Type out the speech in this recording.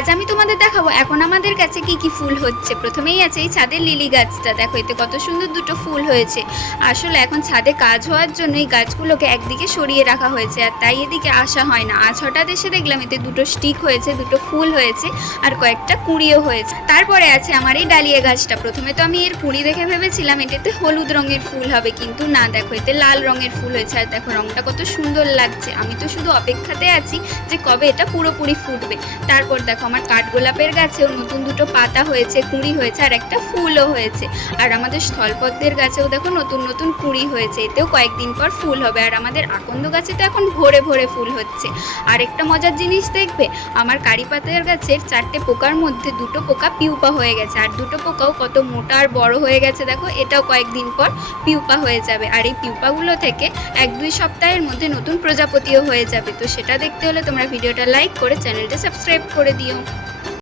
আজ আমি তোমাদের দেখাবো এখন আমাদের কাছে কি কি ফুল হচ্ছে। প্রথমেই আছে এই ছাদের লিলি গাছটা, দেখো এতে কত সুন্দর দুটো ফুল হয়েছে। আসলে এখন ছাদে কাজ হওয়ার জন্য এই গাছগুলোকে একদিকে সরিয়ে রাখা হয়েছে, আর তাই এদিকে আসা হয় না। আজ হঠাৎ এসে দেখলাম এতে দুটো স্টিক হয়েছে, দুটো ফুল হয়েছে, আর কয়েকটা কুঁড়িও হয়েছে। তারপরে আছে আমার এই ডালিয়া গাছটা। প্রথমে তো আমি এর কুঁড়ি দেখে ভেবেছিলাম এটাতে হলুদ রঙের ফুল হবে, কিন্তু না, দেখো এতে লাল রঙের ফুল হয়েছে। আর দেখো রঙটা কত সুন্দর লাগছে। আমি তো শুধু অপেক্ষাতে আছি যে কবে এটা পুরোপুরি ফুটবে। তারপর দেখো আমার কাঠগোলাপের গাছেও নতুন দুটো পাতা হয়েছে, কুঁড়ি হয়েছে, আর একটা ফুলও হয়েছে। আর আমাদের স্থলপদ্মের গাছেও দেখো নতুন নতুন কুঁড়ি হয়েছে, এতেও কয়েকদিন পর ফুল হবে। আর আমাদের আকন্দ গাছে তো এখন ভরে ভরে ফুল হচ্ছে। আর একটা মজার জিনিস দেখবে, আমার কারি পাতার গাছের 4টে পোকার মধ্যে 2টো পোকা পিউপা হয়ে গেছে, আর 2টো পোকাও কত মোটা আর বড় হয়ে গেছে। দেখো এটাও কয়েকদিন পর পিউপা হয়ে যাবে, আর এই পিউপাগুলো থেকে 1-2 সপ্তাহের মধ্যে নতুন প্রজাপতিও হয়ে যাবে। তো সেটা দেখতে হলে তোমরা ভিডিওটা লাইক করে চ্যানেলটা সাবস্ক্রাইব করে দিও।